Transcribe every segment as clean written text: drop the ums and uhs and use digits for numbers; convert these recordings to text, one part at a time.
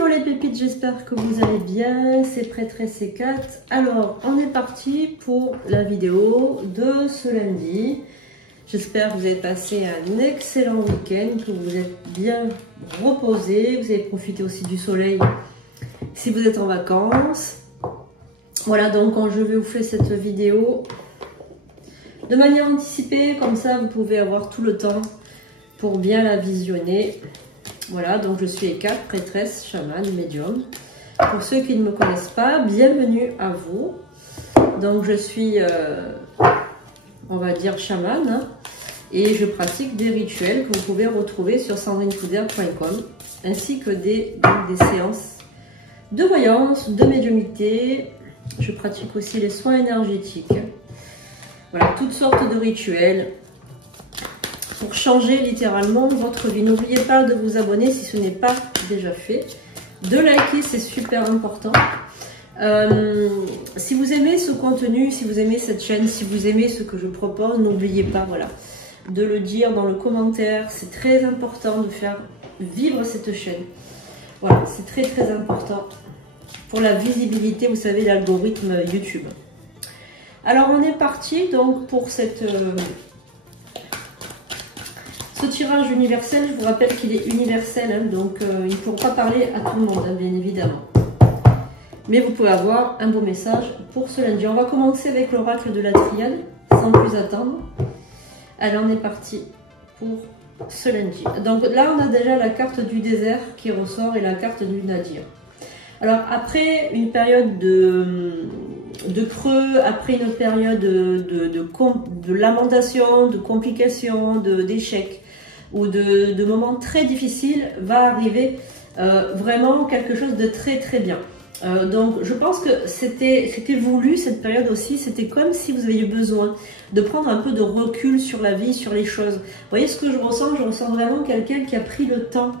Hello les pépites, j'espère que vous allez bien, c'est Prêtresse C4. Alors, on est parti pour la vidéo de ce lundi. J'espère que vous avez passé un excellent week-end, que vous êtes bien reposé, vous avez profité aussi du soleil si vous êtes en vacances. Voilà, donc quand je vais vous faire cette vidéo de manière anticipée, comme ça vous pouvez avoir tout le temps pour bien la visionner. Voilà, donc je suis Eka, prêtresse, chamane, médium. Pour ceux qui ne me connaissent pas, bienvenue à vous. Donc je suis, on va dire, chamane, hein, et je pratique des rituels que vous pouvez retrouver sur sandrinefoudère.com, ainsi que des séances de voyance, de médiumnité. Je pratique aussi les soins énergétiques. Voilà, toutes sortes de rituels pour changer littéralement votre vie. N'oubliez pas de vous abonner si ce n'est pas déjà fait. De liker, c'est super important. Si vous aimez ce contenu, si vous aimez cette chaîne, si vous aimez ce que je propose, n'oubliez pas, voilà, de le dire dans le commentaire. C'est très important de faire vivre cette chaîne. Voilà, c'est très très important pour la visibilité, vous savez, l'algorithme YouTube. Alors on est parti donc pour cette... Ce tirage universel, je vous rappelle qu'il est universel, hein, donc il ne pourra pas parler à tout le monde, hein, bien évidemment. Mais vous pouvez avoir un beau message pour ce lundi. On va commencer avec l'oracle de la triade, sans plus attendre. Allez, on est parti pour ce lundi. Donc là, on a déjà la carte du désert qui ressort et la carte du nadir. Alors après une période de creux, après une période de lamentation, de complications, d'échecs ou de moments très difficiles, va arriver vraiment quelque chose de très très bien. Donc je pense que c'était voulu cette période aussi, c'était comme si vous aviez besoin de prendre un peu de recul sur la vie, sur les choses. Vous voyez ce que je ressens vraiment quelqu'un qui a pris le temps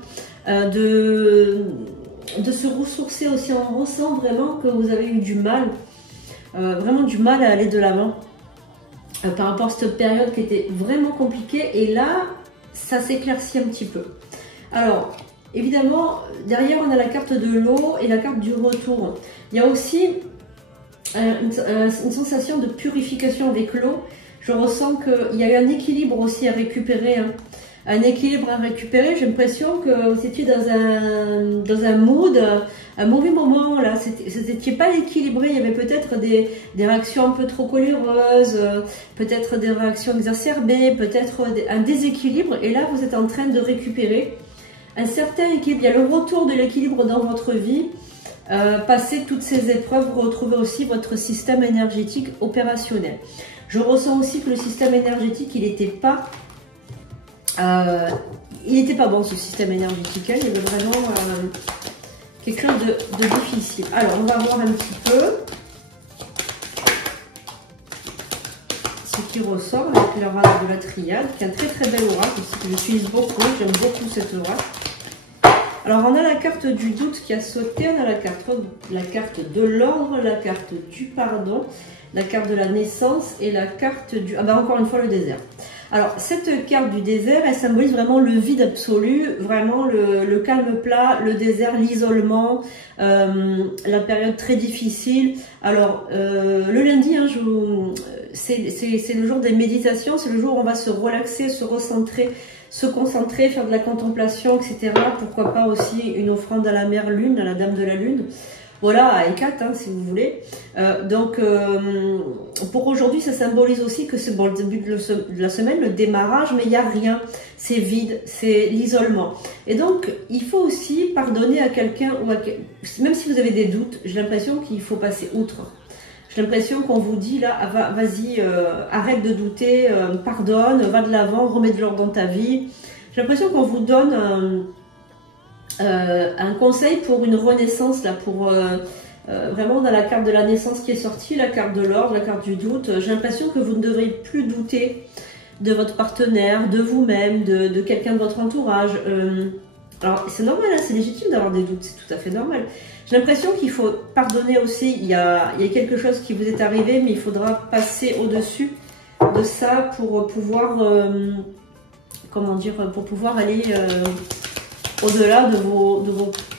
de se ressourcer aussi. On ressent vraiment que vous avez eu du mal, vraiment du mal à aller de l'avant par rapport à cette période qui était vraiment compliquée, et là ça s'éclaircit un petit peu. Alors évidemment derrière on a la carte de l'eau et la carte du retour. Il y a aussi une sensation de purification avec l'eau. Je ressens qu'il y a eu un équilibre aussi à récupérer, hein. Un équilibre à récupérer. J'ai l'impression que vous étiez dans un mood, un mauvais moment là, c'était pas équilibré. Il y avait peut-être des réactions un peu trop coléreuses, peut-être des réactions exacerbées, peut-être un déséquilibre, et là vous êtes en train de récupérer un certain équilibre. Il y a le retour de l'équilibre dans votre vie. Passer toutes ces épreuves, vous retrouvez aussi votre système énergétique opérationnel. Je ressens aussi que le système énergétique, il n'était pas bon, ce système énergétique. Il y avait vraiment quelque chose de difficile. Alors, on va voir un petit peu ce qui ressort avec l'oracle de la triade, qui est un très très bel oracle aussi, que j'utilise beaucoup. J'aime beaucoup cet oracle. Alors, on a la carte du doute qui a sauté, on a la carte de l'ordre, la carte du pardon, la carte de la naissance et la carte du... Ah ben, encore une fois, le désert. Alors, cette carte du désert, elle symbolise vraiment le vide absolu, vraiment le calme plat, le désert, l'isolement, la période très difficile. Alors, le lundi, hein, c'est le jour des méditations, c'est le jour où on va se relaxer, se recentrer, se concentrer, faire de la contemplation, etc. Pourquoi pas aussi une offrande à la mère lune, à la dame de la lune. Voilà, à Hécate, hein, si vous voulez. Pour aujourd'hui, ça symbolise aussi que c'est bon, le début de la semaine, le démarrage, mais il n'y a rien. C'est vide, c'est l'isolement. Et donc, il faut aussi pardonner à quelqu'un, même si vous avez des doutes, j'ai l'impression qu'il faut passer outre. J'ai l'impression qu'on vous dit là, vas-y, arrête de douter, pardonne, va de l'avant, remets de l'ordre dans ta vie. J'ai l'impression qu'on vous donne un conseil pour une renaissance, là, pour vraiment dans la carte de la naissance qui est sortie, la carte de l'ordre, la carte du doute. J'ai l'impression que vous ne devrez plus douter de votre partenaire, de vous-même, de quelqu'un de votre entourage. Alors c'est normal, hein, c'est légitime d'avoir des doutes, c'est tout à fait normal. J'ai l'impression qu'il faut pardonner aussi. Il y a quelque chose qui vous est arrivé, mais il faudra passer au-dessus de ça pour pouvoir, comment dire, pour pouvoir aller au-delà de vos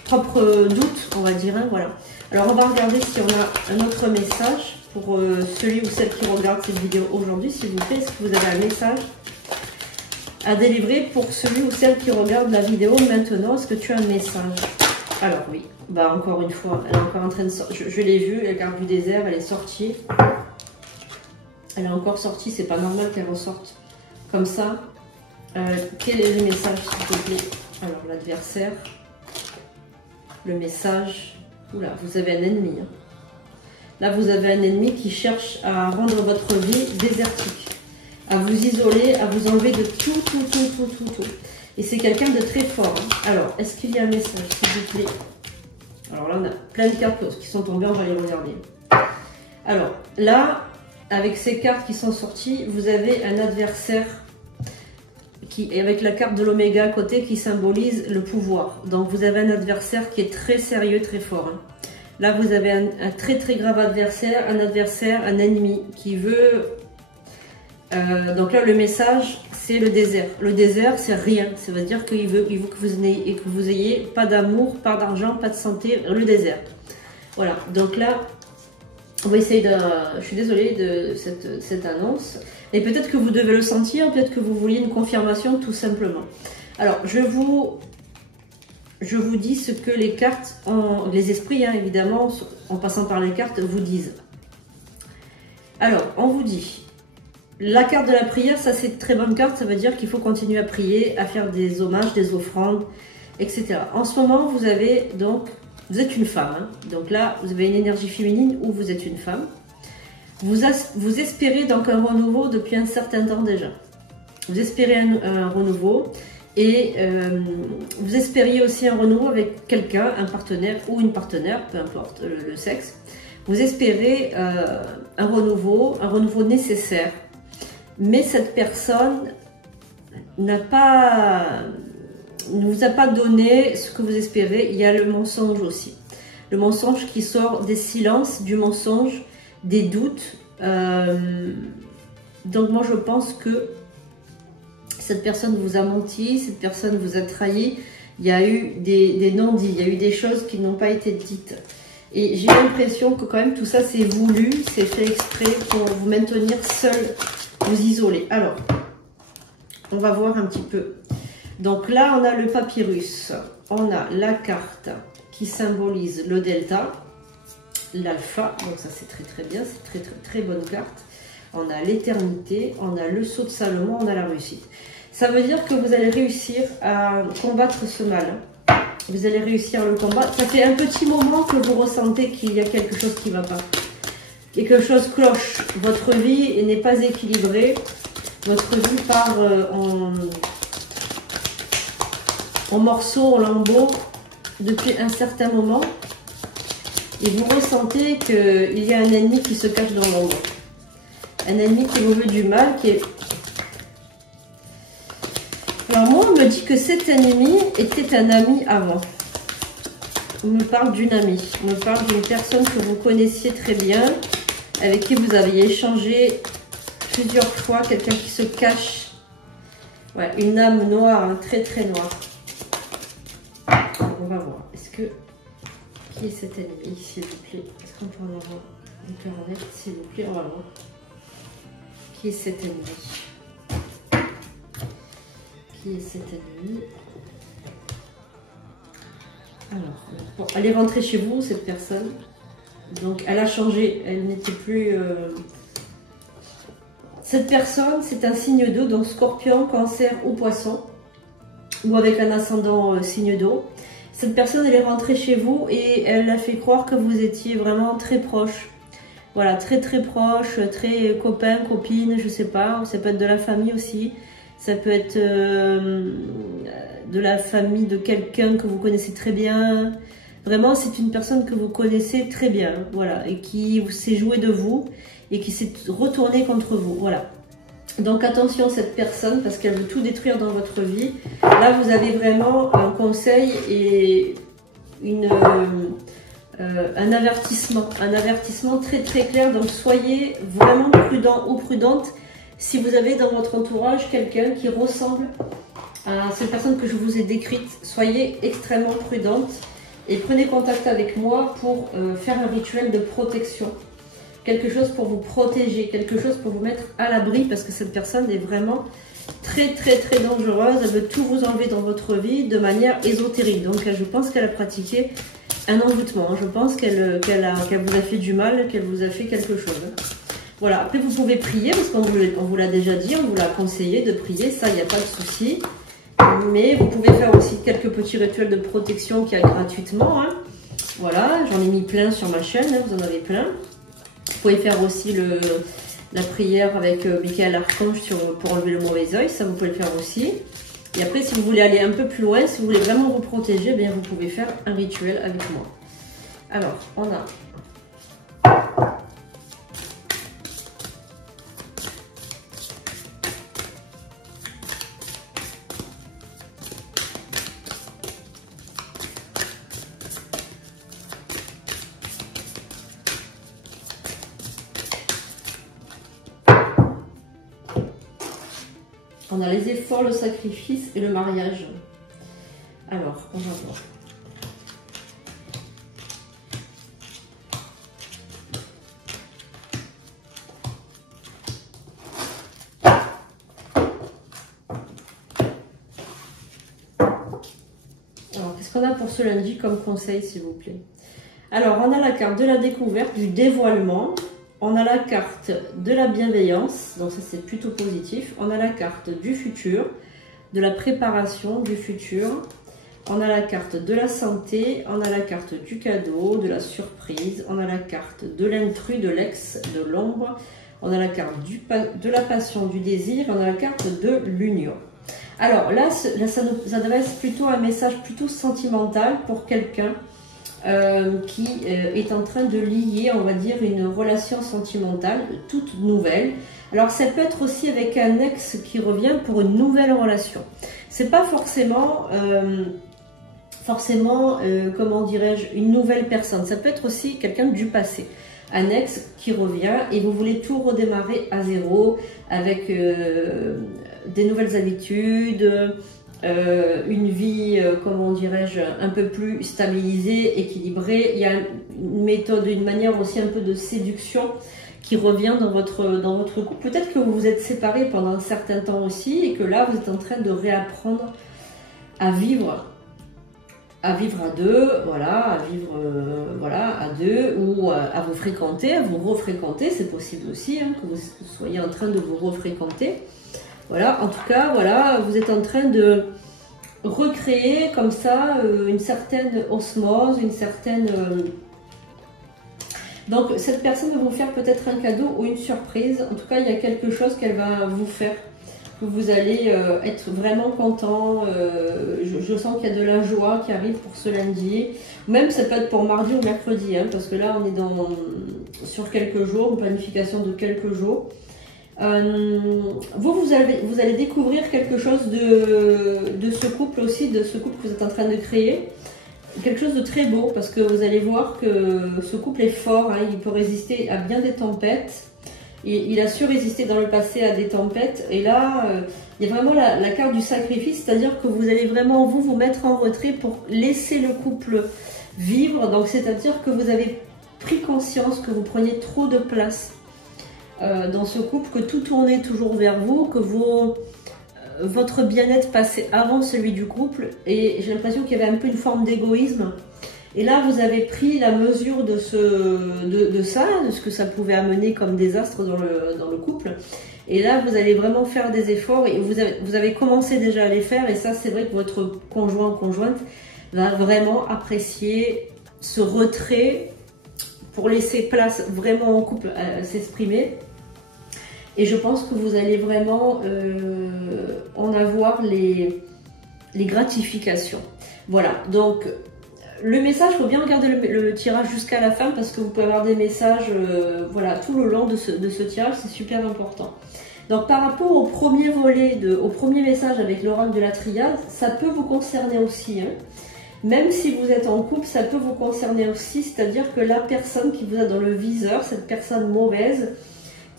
propres doutes, on va dire. Hein, voilà. Alors, on va regarder si on a un autre message pour celui ou celle qui regarde cette vidéo aujourd'hui, s'il vous plaît. Est-ce que vous avez un message à délivrer pour celui ou celle qui regarde la vidéo maintenant? Est-ce que tu as un message? Alors oui, bah encore une fois, elle est encore en train de sortir. Je l'ai vue, elle garde du désert, elle est sortie. Elle est encore sortie, c'est pas normal qu'elle ressorte comme ça. Quel est le message, s'il te plaît? Alors l'adversaire, le message. Oula, vous avez un ennemi. Hein. Là, vous avez un ennemi qui cherche à rendre votre vie désertique, à vous isoler, à vous enlever de tout. Et c'est quelqu'un de très fort. Hein. Alors, est-ce qu'il y a un message, s'il vous plaît? Alors là, on a plein de cartes qui sont tombées, on va les regarder. Alors, là, avec ces cartes qui sont sorties, vous avez un adversaire qui est avec la carte de l'oméga à côté qui symbolise le pouvoir. Donc, vous avez un adversaire qui est très sérieux, très fort. Hein. Là, vous avez un très grave adversaire, un ennemi qui veut... donc là, le message, c'est le désert. Le désert, c'est rien. Ça veut dire qu'il veut que vous ayez pas d'amour, pas d'argent, pas de santé. Le désert. Voilà. Donc là, on va essayer de... Je suis désolée de cette annonce. Et peut-être que vous devez le sentir, peut-être que vous vouliez une confirmation, tout simplement. Alors, je vous dis ce que les cartes, les esprits, hein, évidemment, en passant par les cartes, vous disent. Alors, on vous dit... La carte de la prière, ça c'est une très bonne carte, ça veut dire qu'il faut continuer à prier, à faire des hommages, des offrandes, etc. En ce moment, vous êtes une femme, hein. Donc là, vous avez une énergie féminine ou vous êtes une femme. Vous espérez donc un renouveau depuis un certain temps déjà. Vous espérez un renouveau et vous espériez aussi un renouveau avec quelqu'un, un partenaire ou une partenaire, peu importe le sexe. Vous espérez un renouveau nécessaire. Mais cette personne ne vous a pas donné ce que vous espérez. Il y a le mensonge aussi. Le mensonge qui sort des silences, du mensonge, des doutes. Donc moi je pense que cette personne vous a menti, cette personne vous a trahi. Il y a eu des non-dits, il y a eu des choses qui n'ont pas été dites. Et j'ai l'impression que quand même tout ça c'est voulu, c'est fait exprès pour vous maintenir seul, vous isoler. Alors, on va voir un petit peu. Donc là, on a le papyrus. On a la carte qui symbolise le delta, l'alpha. Donc ça, c'est très bien. C'est très bonne carte. On a l'éternité, on a le sceau de Salomon, on a la réussite. Ça veut dire que vous allez réussir à combattre ce mal. Vous allez réussir à le combattre. Ça fait un petit moment que vous ressentez qu'il y a quelque chose qui ne va pas. Quelque chose cloche. Votre vie n'est pas équilibrée. Votre vie part en morceaux, en lambeaux depuis un certain moment. Et vous ressentez qu'il y a un ennemi qui se cache dans l'ombre. Un ennemi qui vous veut du mal, qui est... Alors moi, on me dit que cet ennemi était un ami avant. On me parle d'une amie. On me parle d'une personne que vous connaissiez très bien, avec qui vous aviez échangé plusieurs fois, quelqu'un qui se cache. Ouais, une âme noire, hein, très noire. On va voir. Est-ce que... Qui est cet ennemi, s'il vous plaît? Est-ce qu'on peut en avoir une carte, s'il vous plaît? On va voir. Qui est cet ennemi? Qui est cet ennemi? Alors, bon, elle est rentrée chez vous, cette personne. Donc, elle a changé. Elle n'était plus... Cette personne, c'est un signe d'eau, donc Scorpion, Cancer ou Poisson. Ou avec un ascendant signe d'eau. Cette personne, elle est rentrée chez vous et elle a fait croire que vous étiez vraiment très proche. Voilà, très proche, très copain, copine, je sais pas. Ça peut être de la famille aussi. Ça peut être de la famille de quelqu'un que vous connaissez très bien. Vraiment, c'est une personne que vous connaissez très bien, voilà, et qui s'est jouée de vous et qui s'est retournée contre vous, voilà. Donc attention à cette personne parce qu'elle veut tout détruire dans votre vie. Là, vous avez vraiment un conseil et un avertissement très clair. Donc soyez vraiment prudent ou prudente si vous avez dans votre entourage quelqu'un qui ressemble à cette personne que je vous ai décrite, soyez extrêmement prudente et prenez contact avec moi pour faire un rituel de protection. Quelque chose pour vous protéger, quelque chose pour vous mettre à l'abri parce que cette personne est vraiment très dangereuse. Elle veut tout vous enlever dans votre vie de manière ésotérique. Donc je pense qu'elle a pratiqué un envoûtement. Je pense qu'elle vous a fait du mal, qu'elle vous a fait quelque chose. Voilà, après vous pouvez prier parce qu'on vous l'a déjà dit, on vous l'a conseillé de prier, ça il n'y a pas de souci. Mais vous pouvez faire aussi quelques petits rituels de protection qu'il y a gratuitement. Hein. Voilà, j'en ai mis plein sur ma chaîne, hein, vous en avez plein. Vous pouvez faire aussi la prière avec Michael Archange pour enlever le mauvais œil, ça vous pouvez le faire aussi. Et après, si vous voulez aller un peu plus loin, si vous voulez vraiment vous protéger, eh bien, vous pouvez faire un rituel avec moi. Alors, on a... On a les efforts, le sacrifice et le mariage. Alors, on va voir. Alors, qu'est-ce qu'on a pour ce lundi comme conseil, s'il vous plaît? Alors, on a la carte de la découverte, du dévoilement. On a la carte de la bienveillance, donc ça c'est plutôt positif. On a la carte du futur, de la préparation du futur. On a la carte de la santé, on a la carte du cadeau, de la surprise. On a la carte de l'intrus, de l'ex, de l'ombre. On a la carte de la passion, du désir. On a la carte de l'union. Alors là, ça nous adresse plutôt un message plutôt sentimental pour quelqu'un. Qui est en train de lier, on va dire, une relation sentimentale toute nouvelle. Alors ça peut être aussi avec un ex qui revient pour une nouvelle relation. C'est pas forcément, comment dirais-je, une nouvelle personne. Ça peut être aussi quelqu'un du passé. Un ex qui revient et vous voulez tout redémarrer à zéro avec des nouvelles habitudes. Une vie, comment dirais-je, un peu plus stabilisée, équilibrée. Il y a une méthode, une manière aussi un peu de séduction qui revient dans votre couple. Peut-être que vous vous êtes séparés pendant un certain temps aussi et que là, vous êtes en train de réapprendre à vivre à deux, voilà, à vivre voilà, à deux ou à vous fréquenter, à vous refréquenter. C'est possible aussi hein, que vous soyez en train de vous refréquenter. Voilà, en tout cas, voilà, vous êtes en train de recréer comme ça une certaine osmose, une certaine... Donc, cette personne va vous faire peut-être un cadeau ou une surprise. En tout cas, il y a quelque chose qu'elle va vous faire, que vous allez être vraiment content. Je sens qu'il y a de la joie qui arrive pour ce lundi. Même, ça peut être pour mardi ou mercredi, hein, parce que là, on est sur quelques jours, une planification de quelques jours. Vous allez découvrir quelque chose de ce couple aussi, de ce couple que vous êtes en train de créer. Quelque chose de très beau parce que vous allez voir que ce couple est fort, hein, il peut résister à bien des tempêtes. Il a su résister dans le passé à des tempêtes et là, il y a vraiment la carte du sacrifice, c'est-à-dire que vous allez vraiment vous mettre en retrait pour laisser le couple vivre. Donc c'est-à-dire que vous avez pris conscience que vous preniez trop de place dans ce couple, que tout tournait toujours vers vous, que votre bien-être passait avant celui du couple, et j'ai l'impression qu'il y avait un peu une forme d'égoïsme. Et là, vous avez pris la mesure de ça, de ce que ça pouvait amener comme désastre dans le couple. Et là, vous allez vraiment faire des efforts, et vous avez commencé déjà à les faire, et ça, c'est vrai que votre conjoint ou conjointe va vraiment apprécier ce retrait pour laisser place vraiment au couple à s'exprimer. Et je pense que vous allez vraiment en avoir les gratifications. Voilà, donc le message, il faut bien regarder le tirage jusqu'à la fin parce que vous pouvez avoir des messages voilà, tout le long de ce tirage, c'est super important. Donc par rapport au premier volet, au premier message avec l'oracle de la triade, ça peut vous concerner aussi. Hein. Même si vous êtes en couple, ça peut vous concerner aussi, c'est-à-dire que la personne qui vous a dans le viseur, cette personne mauvaise,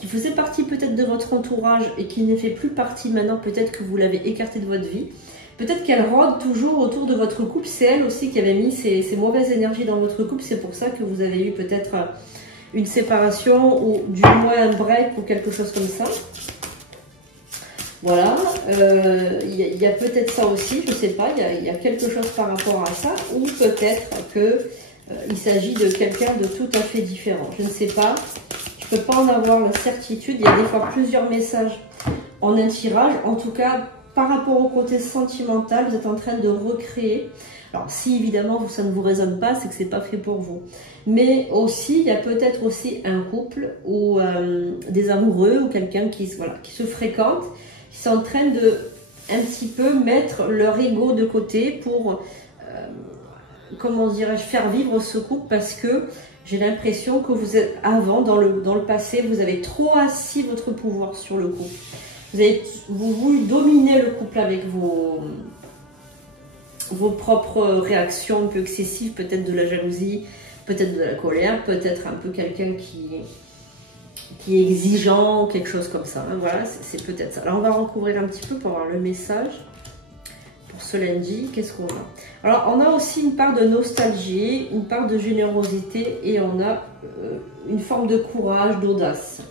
qui faisait partie peut-être de votre entourage et qui ne fait plus partie maintenant, peut-être que vous l'avez écartée de votre vie. Peut-être qu'elle rôde toujours autour de votre couple. C'est elle aussi qui avait mis ces mauvaises énergies dans votre couple. C'est pour ça que vous avez eu peut-être une séparation ou du moins un break ou quelque chose comme ça. Voilà. Il y a peut-être ça aussi, je ne sais pas. Il y a quelque chose par rapport à ça. Ou peut-être qu'il s'agit de quelqu'un de tout à fait différent. Je ne sais pas. Je ne peux pas en avoir la certitude. Il y a des fois plusieurs messages en un tirage. En tout cas, par rapport au côté sentimental, vous êtes en train de recréer. Alors, si évidemment ça ne vous résonne pas, c'est que c'est pas fait pour vous. Mais aussi, il y a peut-être aussi un couple ou des amoureux ou quelqu'un qui se fréquente, qui sont en train de un petit peu mettre leur ego de côté pour, comment dirais-je, faire vivre ce couple parce que j'ai l'impression que vous êtes avant, dans le passé, vous avez trop assis votre pouvoir sur le couple. Vous avez voulu dominer le couple avec vos propres réactions un peu excessives, peut-être de la jalousie, peut-être de la colère, peut-être un peu quelqu'un qui est exigeant, quelque chose comme ça. Hein, voilà, c'est peut-être ça. Alors, on va recouvrir un petit peu pour avoir le message. Pour ce lundi, qu'est-ce qu'on a? Alors, on a aussi une part de nostalgie, une part de générosité et on a une forme de courage, d'audace.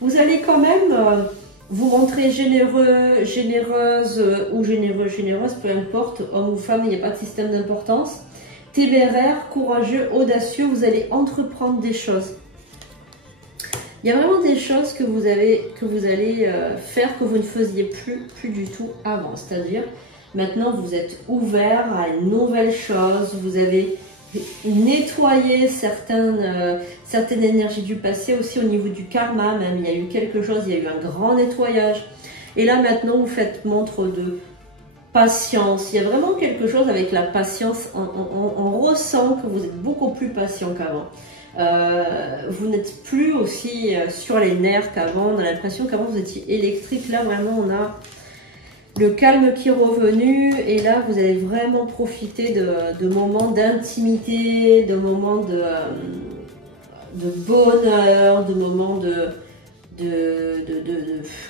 Vous allez quand même... vous montrez généreux, généreuse ou généreux, généreuse, peu importe, homme ou femme, il n'y a pas de système d'importance. Téméraire, courageux, audacieux, vous allez entreprendre des choses. Il y a vraiment des choses que vous allez faire que vous ne faisiez plus du tout avant. C'est-à-dire, maintenant vous êtes ouvert à une nouvelle chose, vous avez nettoyer certaines énergies du passé, aussi au niveau du karma même, il y a eu quelque chose, il y a eu un grand nettoyage. Et là maintenant vous faites montre de patience, il y a vraiment quelque chose avec la patience, on ressent que vous êtes beaucoup plus patient qu'avant. Vous n'êtes plus aussi sur les nerfs qu'avant, on a l'impression qu'avant vous étiez électrique, là vraiment on a le calme qui est revenu et là vous allez vraiment profiter de moments d'intimité, de moments de bonheur, de moments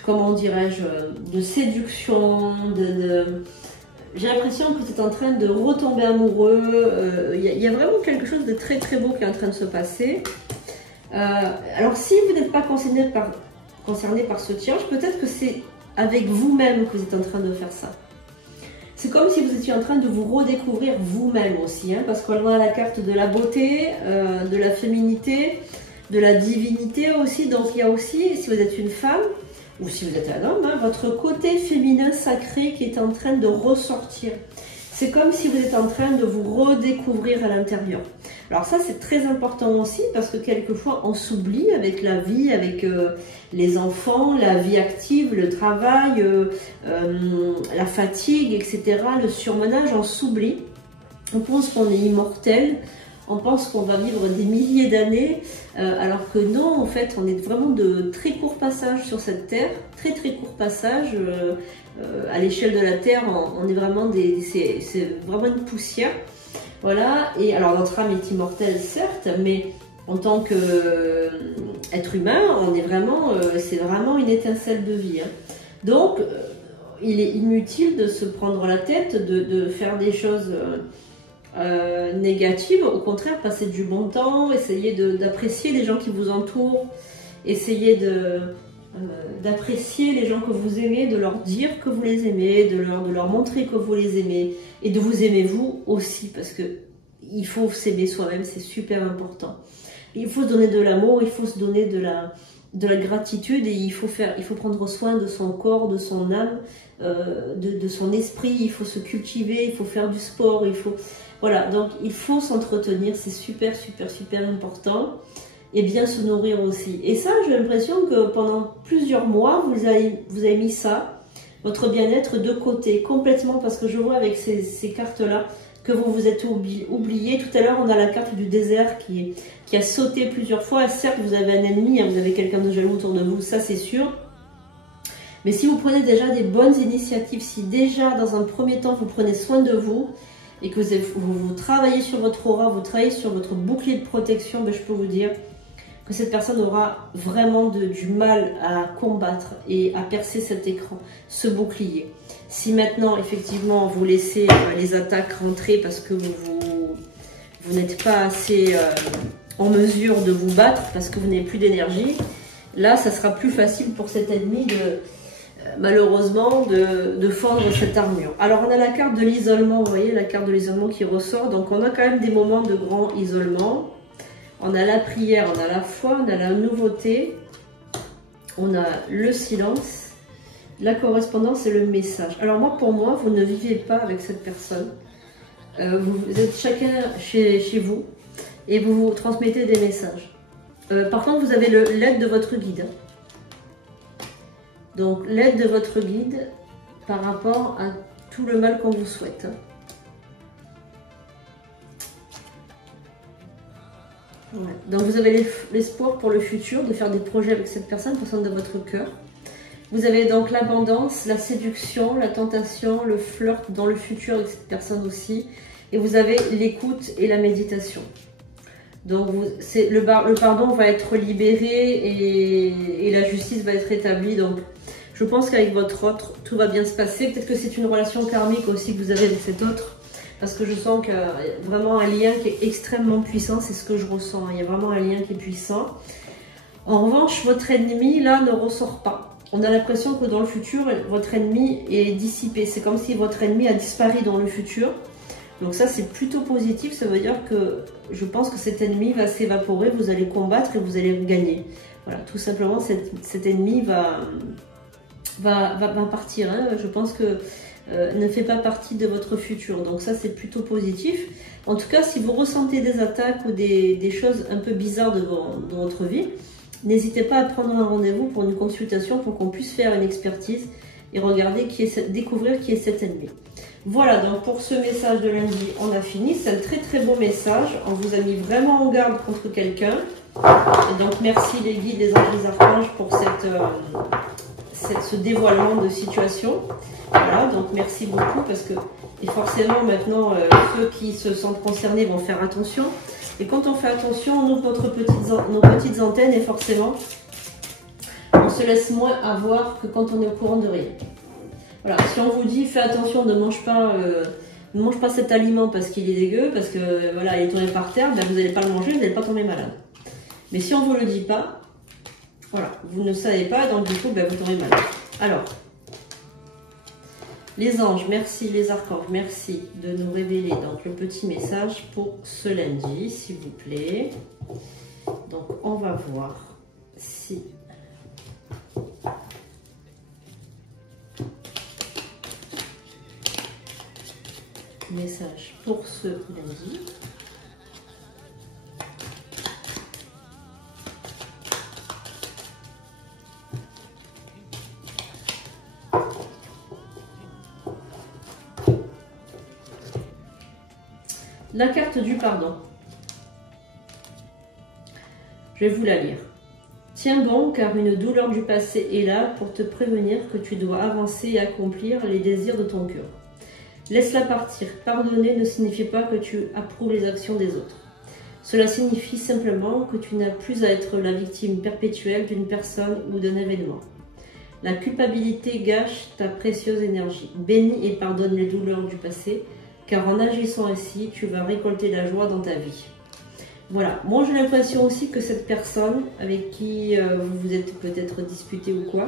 comment dirais-je, de séduction, j'ai l'impression que vous êtes en train de retomber amoureux, il y a vraiment quelque chose de très très beau qui est en train de se passer. Alors si vous n'êtes pas concerné par ce tirage, peut-être que c'est avec vous-même que vous êtes en train de faire ça. C'est comme si vous étiez en train de vous redécouvrir vous-même aussi, hein, parce qu'on a la carte de la beauté, de la féminité, de la divinité aussi. Donc il y a aussi, si vous êtes une femme, ou si vous êtes un homme, hein, votre côté féminin sacré qui est en train de ressortir. C'est comme si vous êtes en train de vous redécouvrir à l'intérieur. Alors ça, c'est très important aussi parce que quelquefois, on s'oublie avec la vie, avec les enfants, la vie active, le travail, la fatigue, etc., le surmenage, on s'oublie. On pense qu'on est immortel, on pense qu'on va vivre des milliers d'années, alors que non, en fait, on est vraiment de très courts passages sur cette terre, très très courts passages. À l'échelle de la Terre, on est vraiment c'est vraiment une poussière. Voilà, et alors notre âme est immortelle, certes, mais en tant qu'être humain, on est vraiment, c'est vraiment une étincelle de vie. Hein. Donc, il est inutile de se prendre la tête, de faire des choses négatives. Au contraire, passer du bon temps, essayer d'apprécier les gens qui vous entourent, essayer d'apprécier les gens que vous aimez, de leur dire que vous les aimez, de leur montrer que vous les aimez et de vous aimer vous aussi parce que il faut s'aimer soi-même, c'est super important. Il faut se donner de l'amour, il faut se donner de la gratitude et il faut prendre soin de son corps, de son âme, de son esprit, il faut se cultiver, il faut faire du sport, voilà, donc il faut s'entretenir, c'est super super super important. Et bien se nourrir aussi. Et ça, j'ai l'impression que pendant plusieurs mois, vous avez mis ça, votre bien-être de côté, complètement, parce que je vois avec ces cartes-là que vous vous êtes oublié. Tout à l'heure, on a la carte du désert qui a sauté plusieurs fois. Certes, vous avez un ennemi, hein, vous avez quelqu'un de jaloux autour de vous, ça c'est sûr. Mais si vous prenez déjà des bonnes initiatives, si déjà dans un premier temps, vous prenez soin de vous, et que vous travaillez sur votre aura, vous travaillez sur votre bouclier de protection, ben, je peux vous dire que cette personne aura vraiment du mal à combattre et à percer cet écran, ce bouclier. Si maintenant, effectivement, vous laissez les attaques rentrer parce que vous n'êtes pas assez en mesure de vous battre, parce que vous n'avez plus d'énergie, là, ça sera plus facile pour cet ennemi malheureusement de fendre cette armure. Alors on a la carte de l'isolement, vous voyez la carte de l'isolement qui ressort, donc on a quand même des moments de grand isolement. On a la prière, on a la foi, on a la nouveauté, on a le silence, la correspondance et le message. Alors moi, pour moi, vous ne vivez pas avec cette personne, vous êtes chacun chez vous et vous vous transmettez des messages. Par contre, vous avez l'aide de votre guide. Donc l'aide de votre guide par rapport à tout le mal qu'on vous souhaite. Ouais. Donc vous avez l'espoir pour le futur de faire des projets avec cette personne de votre cœur. Vous avez donc l'abondance, la séduction, la tentation, le flirt dans le futur avec cette personne aussi. Et vous avez l'écoute et la méditation. Donc le pardon va être libéré et la justice va être établie. Donc je pense qu'avec votre autre, tout va bien se passer. Peut-être que c'est une relation karmique aussi que vous avez avec cet autre. Parce que je sens qu'il y a vraiment un lien qui est extrêmement puissant. C'est ce que je ressens. Il y a vraiment un lien qui est puissant. En revanche, votre ennemi, là, ne ressort pas. On a l'impression que dans le futur, votre ennemi est dissipé. C'est comme si votre ennemi a disparu dans le futur. Donc ça, c'est plutôt positif. Ça veut dire que je pense que cet ennemi va s'évaporer. Vous allez combattre et vous allez gagner. Voilà, tout simplement, cet ennemi va partir. Hein. Je pense que ne fait pas partie de votre futur. Donc ça, c'est plutôt positif. En tout cas, si vous ressentez des attaques ou des choses un peu bizarres de votre vie, n'hésitez pas à prendre un rendez-vous pour une consultation pour qu'on puisse faire une expertise et regarder découvrir qui est cet ennemi. Voilà, donc pour ce message de lundi, on a fini. C'est un très très beau message. On vous a mis vraiment en garde contre quelqu'un. Et donc merci les guides, les anges, les archanges pour ce dévoilement de situation. Voilà, donc merci beaucoup parce que et forcément maintenant ceux qui se sentent concernés vont faire attention. Et quand on fait attention, on ouvre nos petites antennes et forcément on se laisse moins avoir que quand on est au courant de rien. Voilà, si on vous dit fais attention, ne mange pas cet aliment parce qu'il est dégueu, parce que voilà, il est tombé par terre, ben, vous n'allez pas le manger, vous n'allez pas tomber malade. Mais si on ne vous le dit pas, voilà, vous ne savez pas, donc du coup, ben, vous tombez malade. Alors, les anges, merci, les archanges, merci de nous révéler donc le petit message pour ce lundi, s'il vous plaît. Donc, on va voir si... Message pour ce lundi. La carte du pardon. Je vais vous la lire. Tiens bon, car une douleur du passé est là pour te prévenir que tu dois avancer et accomplir les désirs de ton cœur. Laisse-la partir. Pardonner ne signifie pas que tu approuves les actions des autres. Cela signifie simplement que tu n'as plus à être la victime perpétuelle d'une personne ou d'un événement. La culpabilité gâche ta précieuse énergie. Bénis et pardonne les douleurs du passé, car en agissant ainsi, tu vas récolter la joie dans ta vie. Voilà, moi j'ai l'impression aussi que cette personne avec qui vous vous êtes peut-être disputé ou quoi,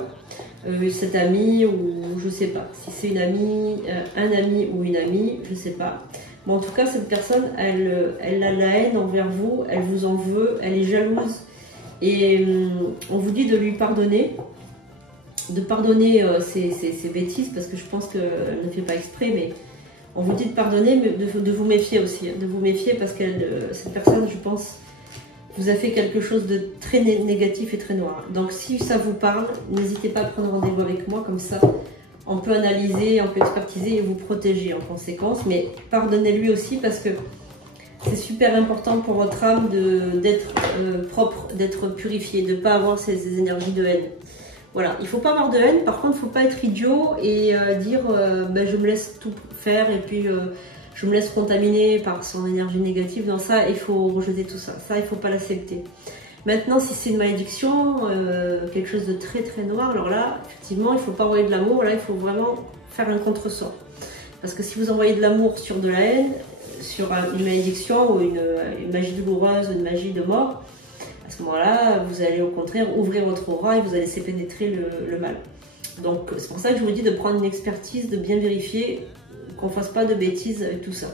cet ami ou je sais pas, si c'est une amie, un ami ou une amie, je sais pas. Mais en tout cas, cette personne, elle a la haine envers vous, elle vous en veut, elle est jalouse. Et on vous dit de lui pardonner, ses bêtises, parce que je pense qu'elle ne fait pas exprès, mais on vous dit de pardonner, mais de vous méfier aussi, de vous méfier parce que cette personne, je pense, vous a fait quelque chose de très négatif et très noir. Donc si ça vous parle, n'hésitez pas à prendre rendez-vous avec moi, comme ça on peut analyser, on peut expertiser et vous protéger en conséquence. Mais pardonnez-lui aussi parce que c'est super important pour votre âme d'être propre, d'être purifié, de ne pas avoir ces énergies de haine. Voilà, il ne faut pas avoir de haine, par contre il ne faut pas être idiot et dire ben, je me laisse tout faire et puis je me laisse contaminer par son énergie négative. Dans ça, il faut rejeter tout ça, ça il ne faut pas l'accepter. Maintenant, si c'est une malédiction, quelque chose de très très noir, alors là, effectivement, il ne faut pas envoyer de l'amour, là, il faut vraiment faire un contre-sort. Parce que si vous envoyez de l'amour sur de la haine, sur une malédiction ou une magie douloureuse, une magie de mort, à ce moment-là, vous allez au contraire ouvrir votre aura et vous allez laisser pénétrer le mal. Donc c'est pour ça que je vous dis de prendre une expertise, de bien vérifier, qu'on ne fasse pas de bêtises avec tout ça.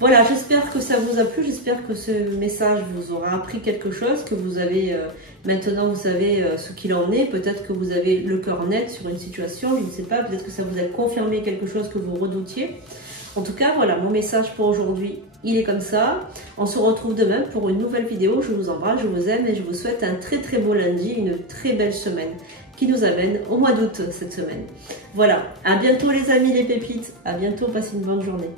Voilà, j'espère que ça vous a plu, j'espère que ce message vous aura appris quelque chose, que vous avez, maintenant vous savez ce qu'il en est, peut-être que vous avez le cœur net sur une situation, je ne sais pas, peut-être que ça vous a confirmé quelque chose que vous redoutiez. En tout cas, voilà, mon message pour aujourd'hui, il est comme ça. On se retrouve demain pour une nouvelle vidéo. Je vous embrasse, je vous aime et je vous souhaite un très très beau lundi, une très belle semaine qui nous amène au mois d'août cette semaine. Voilà, à bientôt les amis les pépites, à bientôt, passez une bonne journée.